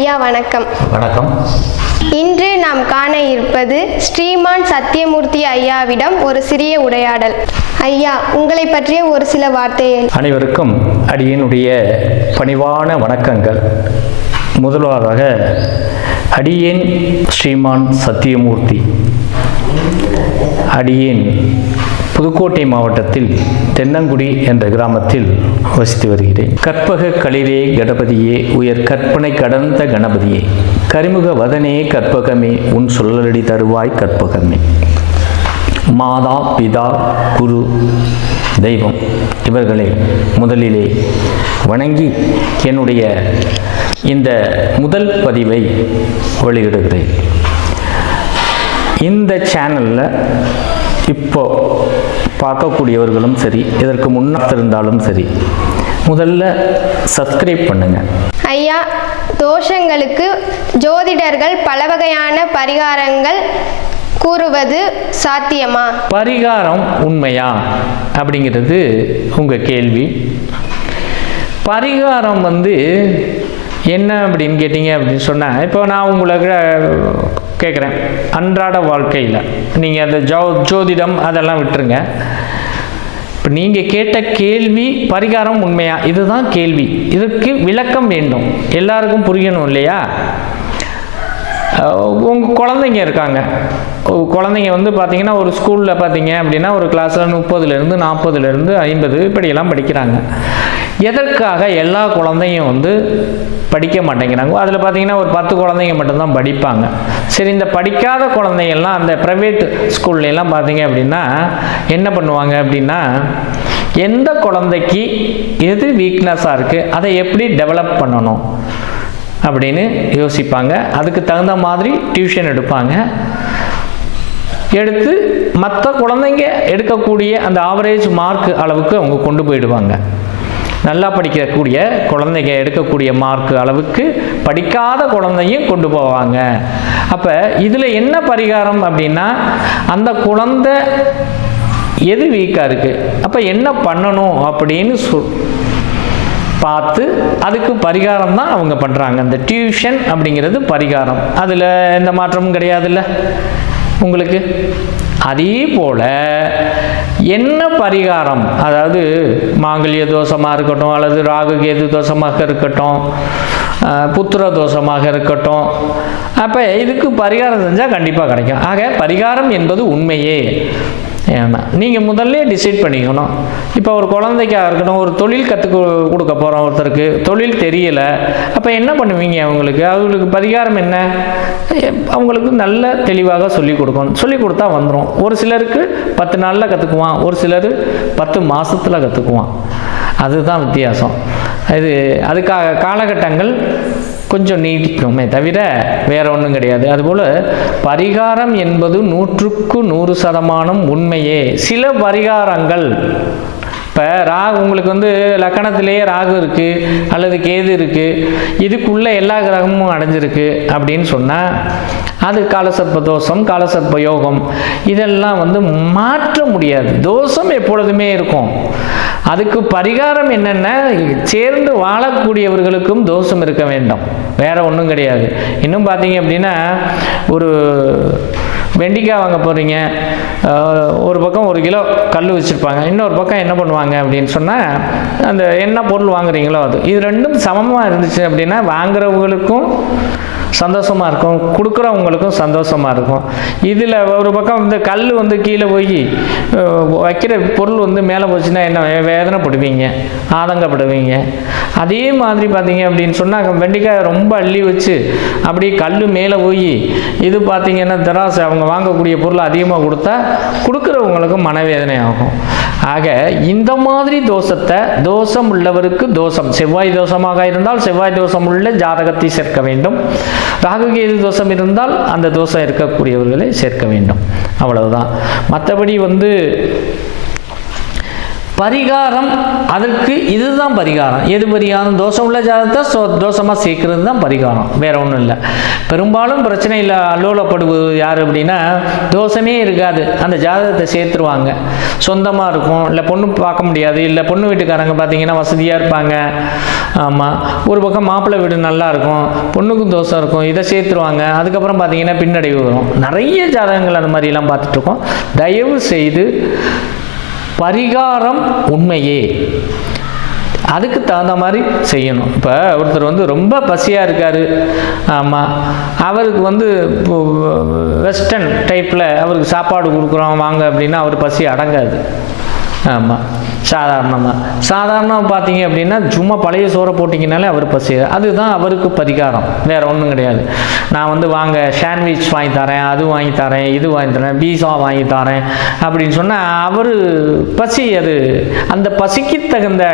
வணக்கம். வணக்கம். இன்று நாம் காண இருப்பது ஸ்ரீமான் சத்தியமூர்த்தி ஐயாவிடம் ஒரு சிறிய உரையாடல். ஐயா உங்களை பற்றிய ஒரு சில வார்த்தைகள். அனைவருக்கும் அடியனுடைய பணிவான வணக்கங்கள். முதலாவதாக அடியேன் ஸ்ரீமான் சத்தியமூர்த்தி. அடியேன் புதுக்கோட்டை மாவட்டத்தில் தென்னங்குடி என்ற கிராமத்தில் வசித்து வருகிறேன். கற்பக களிரே கணபதியே உயர் கற்பனை கடந்த கணபதியே. கரிமுக வதனே கற்பகமே உன் சொல்லலடி தருவாய் கற்பகமே. மாதா பிதா குரு தெய்வம் இவர்களை முதலிலே வணங்கி என்னுடைய இந்த முதல் பதிவை வெளியிடுகிறேன். இந்த சேனலில் இப்போ பார்க்கக்கூடியவர்களும் சரி இதற்கு முன்னால் இருந்தாலும் சரி முதல்ல சப்ஸ்கிரைப் பண்ணுங்கள் ஐயா தோஷங்களுக்கு ஜோதிடர்கள் பல வகையான பரிகாரங்கள் கூறுவது சாத்தியமா? பரிகாரம் உண்மையா? அப்படிங்கிறது உங்கள் கேள்வி. பரிகாரம் வந்து என்ன அப்படின்னு கேட்டிங்க அப்படின்னு சொன்னால் இப்போ நான் உங்களுக்கு கேட்குறேன் அன்றாட வாழ்க்கையில். நீங்கள் அந்த ஜோ ஜோதிடம் அதெல்லாம் விட்டுருங்க. இப்போ நீங்கள் கேட்ட கேள்வி பரிகாரம் உண்மையா? இதுதான் கேள்வி. இதுக்கு விளக்கம் வேண்டும். எல்லாருக்கும் புரியணும் இல்லையா? உங்கள் குழந்தைங்க இருக்காங்க. குழந்தைங்க வந்து பார்த்தீங்கன்னா ஒரு ஸ்கூலில் பார்த்தீங்க அப்படின்னா ஒரு கிளாஸில் முப்பதுலேருந்து நாற்பதுலேருந்து ஐம்பது இப்படியெல்லாம் படிக்கிறாங்க. எதற்காக எல்லா குழந்தையும் வந்து படிக்க மாட்டேங்கிறாங்க? அதில் பார்த்தீங்கன்னா ஒரு பத்து குழந்தைங்க மட்டும்தான் படிப்பாங்க. சரி இந்த படிக்காத குழந்தைங்கள்லாம் அந்த ப்ரைவேட் ஸ்கூல்லாம் பார்த்தீங்க அப்படின்னா என்ன பண்ணுவாங்க அப்படின்னா எந்த குழந்தைக்கு எது வீக்னஸாக இருக்குது அதை எப்படி டெவலப் பண்ணணும் அப்படின்னு யோசிப்பாங்க. அதுக்கு தகுந்த மாதிரி டியூஷன் எடுப்பாங்க. எடுத்து மற்ற குழந்தைங்க எடுக்கக்கூடிய அந்த ஆவரேஜ் மார்க் அளவுக்கு அவங்க கொண்டு போயிடுவாங்க. நல்லா படிக்கக்கூடிய குழந்தைங்க எடுக்கக்கூடிய மார்க் அளவுக்கு படிக்காத குழந்தையும் கொண்டு போவாங்க. அப்போ இதில் என்ன பரிகாரம் அப்படின்னா அந்த குழந்தை எது வீக்காக இருக்குது அப்போ என்ன பண்ணணும் அப்படின்னு சொ பார்த்து அதுக்கு பரிகாரம் தான் அவங்க பண்ணுறாங்க அந்த டியூஷன் அப்படிங்கிறது பரிகாரம். அதில் எந்த மாற்றமும் கிடையாதுல்ல? உங்களுக்கு? அதே போல் என்ன பரிகாரம்? அதாவது மாங்கல்ய தோஷமாக இருக்கட்டும் அல்லது ராகு கேது தோஷமாக இருக்கட்டும் புத்திர தோஷமாக இருக்கட்டும் அப்போ இதுக்கு பரிகாரம் செஞ்சால் கண்டிப்பாக கிடைக்கும். ஆக பரிகாரம் என்பது உண்மையே. ஏன்னா நீங்கள் முதல்ல டிசைட் பண்ணிக்கணும். இப்போ ஒரு குழந்தைக்காக இருக்கட்டும் ஒரு தொழில் கற்றுக் கொடுக்க போகிறோம் ஒருத்தருக்கு. தொழில் தெரியலை. அப்போ என்ன பண்ணுவீங்க அவங்களுக்கு? அவங்களுக்கு பரிகாரம் என்ன? அவங்களுக்கு நல்ல தெளிவாக சொல்லிக் கொடுக்கணும். சொல்லிக் கொடுத்தா வந்துடும் ஒரு சிலருக்கு பத்து நாளில் கற்றுக்குவான் ஒரு சிலர் பத்து மாதத்தில் கற்றுக்குவான் அதுதான் வித்தியாசம். இது அதுக்காக காலகட்டங்கள் கொஞ்சம் நீடிக்குமே தவிர வேற ஒன்றும் கிடையாது. அதுபோல் பரிகாரம் என்பது நூற்றுக்கு நூறு சதமானம் உண்மையே. சில பரிகாரங்கள் இப்போ ராகு உங்களுக்கு வந்து லக்கணத்திலேயே ராகு இருக்குது அல்லது கேது இருக்குது இதுக்குள்ளே எல்லா கிரகமும் அடைஞ்சிருக்கு அப்படின்னு சொன்னால் அது காலசர்ப்ப தோஷம் காலசர்ப்ப யோகம். இதெல்லாம் வந்து மாற்ற முடியாது. தோஷம் எப்பொழுதுமே இருக்கும். அதுக்கு பரிகாரம் என்னென்ன? சேர்ந்து வாழக்கூடியவர்களுக்கும் தோஷம் இருக்க வேண்டும். வேற ஒன்றும் கிடையாது. இன்னும் பார்த்தீங்க அப்படின்னா ஒரு வெண்டிக்காய் வாங்க போகிறீங்க ஒரு பக்கம் ஒரு கிலோ கல் வச்சுருப்பாங்க. இன்னொரு பக்கம் என்ன பண்ணுவாங்க அப்படின்னு சொன்னால் அந்த என்ன பொருள் வாங்குறீங்களோ அது. இது ரெண்டும் சமமாக இருந்துச்சு அப்படின்னா வாங்குறவங்களுக்கும் சந்தோஷமாக இருக்கும். கொடுக்குறவங்களுக்கும் சந்தோஷமாக இருக்கும். இதில் ஒரு பக்கம் இந்த கல் வந்து கீழே போய் வைக்கிற பொருள் வந்து மேலே போச்சுன்னா என்ன வே- வேதனைப்படுவீங்க. ஆதங்கப்படுவீங்க. அதே மாதிரி பார்த்தீங்க அப்படின்னு சொன்னால் வெண்டைக்காய் ரொம்ப அள்ளி வச்சு அப்படியே கல் மேலே போய் இது பார்த்தீங்கன்னா தராசு அவங்க வாங்கக்கூடிய பொருள் அதிகமாக கொடுத்தா கொடுக்குறவங்களுக்கும் மனவேதனை ஆகும் ஆக இந்த மாதிரி தோஷத்தை தோஷம் உள்ளவருக்கு தோஷம் செவ்வாய் தோஷமாக இருந்தால் செவ்வாய் தோஷம் உள்ள ஜாதகத்தை சேர்க்க வேண்டும். ராகுகேது தோஷம் இருந்தால் அந்த தோஷம் இருக்கக்கூடியவர்களை சேர்க்க வேண்டும். அவ்வளவுதான். மற்றபடி வந்து பரிகாரம் அதற்கு இதுதான் பரிகாரம். எது பரிகாரம்? தோஷம் உள்ள ஜாதகத்தை சோ தோஷமாக சேர்க்கறது தான் பரிகாரம். வேற ஒன்றும் இல்லை. பெரும்பாலும் பிரச்சனை இல்லை அலோலப்படுவது யார் அப்படின்னா தோஷமே இருக்காது. அந்த ஜாதகத்தை சேர்த்துருவாங்க. சொந்தமாக இருக்கும். இல்லை பொண்ணு பார்க்க முடியாது. இல்லை பொண்ணு வீட்டுக்காரங்க பார்த்தீங்கன்னா வசதியாக இருப்பாங்க. ஆமாம் ஒரு பக்கம் மாப்பிள்ளை வீடு நல்லா இருக்கும். பொண்ணுக்கும் தோஷம் இருக்கும். இதை சேர்த்துருவாங்க. அதுக்கப்புறம் பார்த்தீங்கன்னா பின்னடைவு வரும். நிறைய ஜாதகங்கள் அந்த மாதிரிலாம் பார்த்துட்ருக்கோம் தயவு செய்து பரிகாரம் உண்மையே. அதுக்கு தகுந்த மாதிரி செய்யணும். இப்போ ஒருத்தர் வந்து ரொம்ப பசியாக இருக்கார். ஆமாம் அவருக்கு வந்து இப்போ வெஸ்டர்ன் டைப்பில் அவருக்கு சாப்பாடு கொடுக்குறோம் வாங்க அப்படின்னா அவர் பசி அடங்காது. ஆமாம் சாதாரணமாக சாதாரணமாக பார்த்தீங்க அப்படின்னா சும்மா பழைய சோறை போட்டிங்கனாலே அவர் பசி. அதுதான் அவருக்கு பரிகாரம். வேறு ஒன்றும் கிடையாது. நான் வந்து வாங்க சாண்ட்விச் வாங்கி தரேன் அது வாங்கி தரேன் இது வாங்கி தரேன் பீஸா வாங்கி தரேன் அப்படின்னு சொன்னால் அவர் பசி அது. அந்த பசிக்கு தகுந்த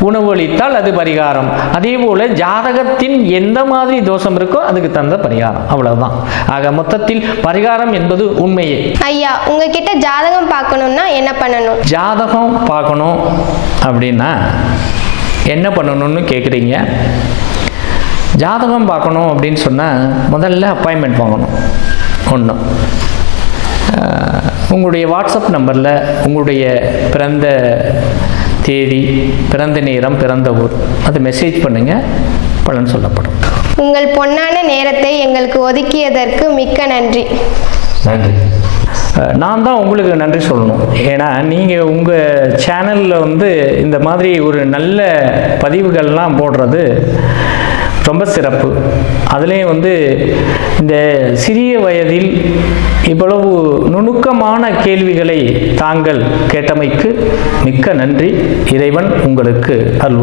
உணவு அளித்தால் அது பரிகாரம். அதே போல் ஜாதகத்தின் எந்த மாதிரி தோஷம் இருக்கோ அதுக்கு தகுந்த பரிகாரம். அவ்வளவுதான். ஆக மொத்தத்தில் பரிகாரம் என்பது உண்மையே. ஐயா உங்ககிட்ட ஜாதகம் பார்க்கணும்னா என்ன பண்ணணும்? ஜாதகம் பார்க்கணும் அப்படின்னா என்ன பண்ணணும்னு கேட்குறீங்க ஜாதகம் பார்க்கணும் அப்படின்னு சொன்னால் முதல்ல அப்பாயின்மெண்ட் வாங்கணும். ஒன்று உங்களுடைய வாட்ஸ்அப் நம்பரில் உங்களுடைய பிறந்த தேதி பிறந்த நேரம் பிறந்த ஊர் அது மெசேஜ் பண்ணுங்கள் பலன் சொல்லப்படும். உங்கள் பொன்னான நேரத்தை எங்களுக்கு ஒதுக்கியதற்கு மிக்க நன்றி. நன்றி. நான் தான் உங்களுக்கு நன்றி சொல்லணும். ஏன்னா நீங்கள் உங்கள் சேனலில் வந்து இந்த மாதிரி ஒரு நல்ல பதிவுகள்லாம் போடுறது ரொம்ப சிறப்பு. அதுலேயும் வந்து இந்த சிறிய வயதில் இவ்வளவு நுணுக்கமான கேள்விகளை தாங்கள் கேட்டமைக்கு மிக்க நன்றி. இறைவன் உங்களுக்கு அருள்